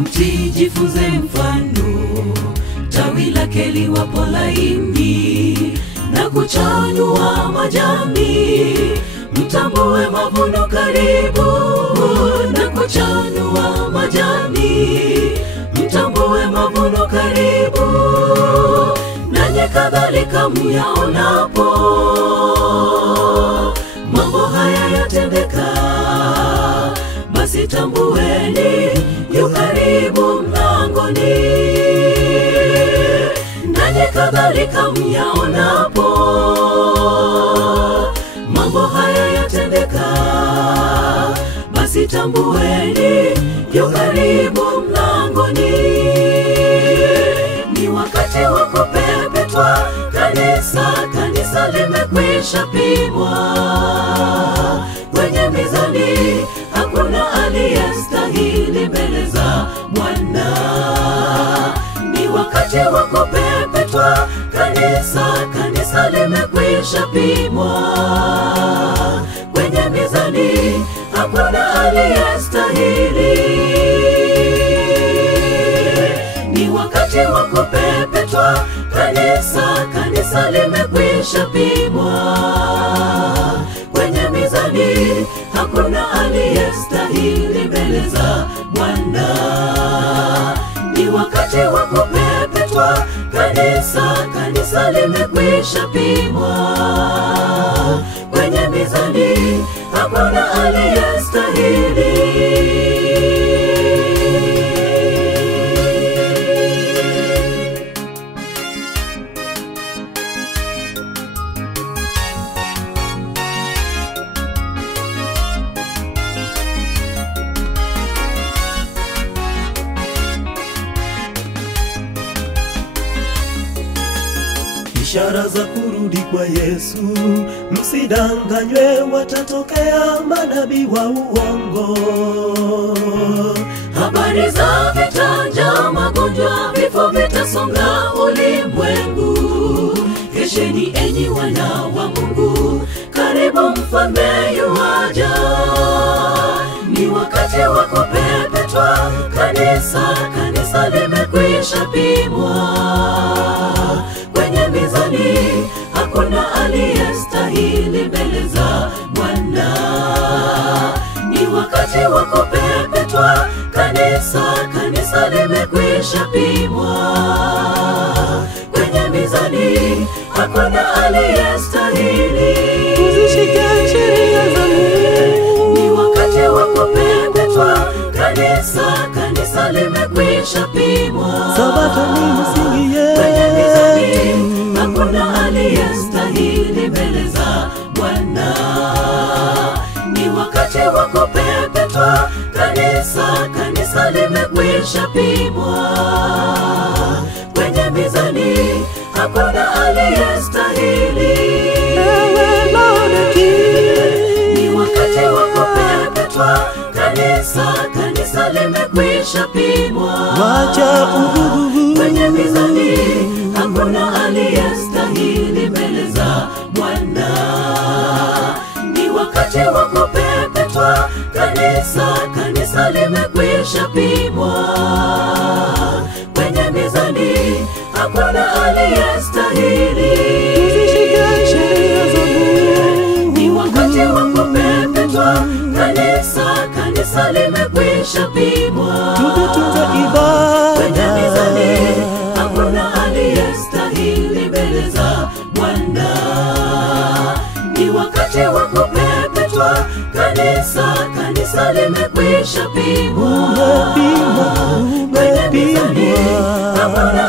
mti jifunze mfano, tawi lake liwapo laini na kuchanua majani. Mtambue mavuno karibu na kuchanua majani. Mtambue mavuno karibu, nanyi kadhalika myaonapo mambo haya yatendeka, basi tambueni yu karibu mlangoni. Nanyi kadhalika myaonapo mambo haya yatendeka, basi tambueni yu karibu mlangoni. Ni wakati wa kupepetwa kanisa, kanisa limekwisha pimwa kwenye mizani. Hakuna aliyestahili mbele za Bwana. Ni wakati wa kupepetwa kanisa, kanisa limekwisha pimwa kwenye mizani. Hakuna aliyestahili. Ni wakati wa kupepetwa kanisa, kanisa limekwisha pimwa kwenye mizani. Hakuna aliyestahili mbele za Bwana. Ni wakati wa kupepetwa kanisa, kanisa limekwisha pimwa kwenye mizani. Hakuna aliyestahili. Ishara za kurudi kwa Yesu, msidanganywe, watatokea manabii wa uongo. Habari za vita, magonjwa, vifo vitasonga ulimwengu. Kesheni enyi wana wa Mungu, karibu mfalme yuaja. Ni wakati wa kupepetwa kanisa, kanisa limekwisha pimwa kwenye mizani. Hakuna aliyestahili mbele za Bwana. Ni wakati wa kupepetwa kanisa, kanisa limekwisha pimwa kwenye mizani. Hakuna aliyestahili. Tuzishike sheria za Mungu. Ni wakati wa kupepetwa kanisa, kanisa limekwisha pimwa. Sabato ni msingi kwenye mizani. Hakuna aliyestahili mbele za Bwana. Ni wakati wa kupepetwa kanisa, kanisa limekwisha pimwa kwenye mizani. Hakuna aliyestahili. Ni wakati wa kupepetwa kanisa, kanisa limekwisha pimwa kwenye mizani. Hakuna aliyestahili mbele za Bwana. Ni wakati wa kupepetwa kanisa, kanisa limekwisha pimwa kwenye mizani. Hakuna aliyestahili. Tuzishike sheria za Mungu. Ni wakati wa kupepetwa kanisa, kanisa limekwisha pimwa Tutunze ibada kwenye mizani. Hakuna aliyestahili mbele za Bwana. Ni wakati wa kupepetwa kanisa, kanisa limekwisha pimwa kwenye mizani. Hakuna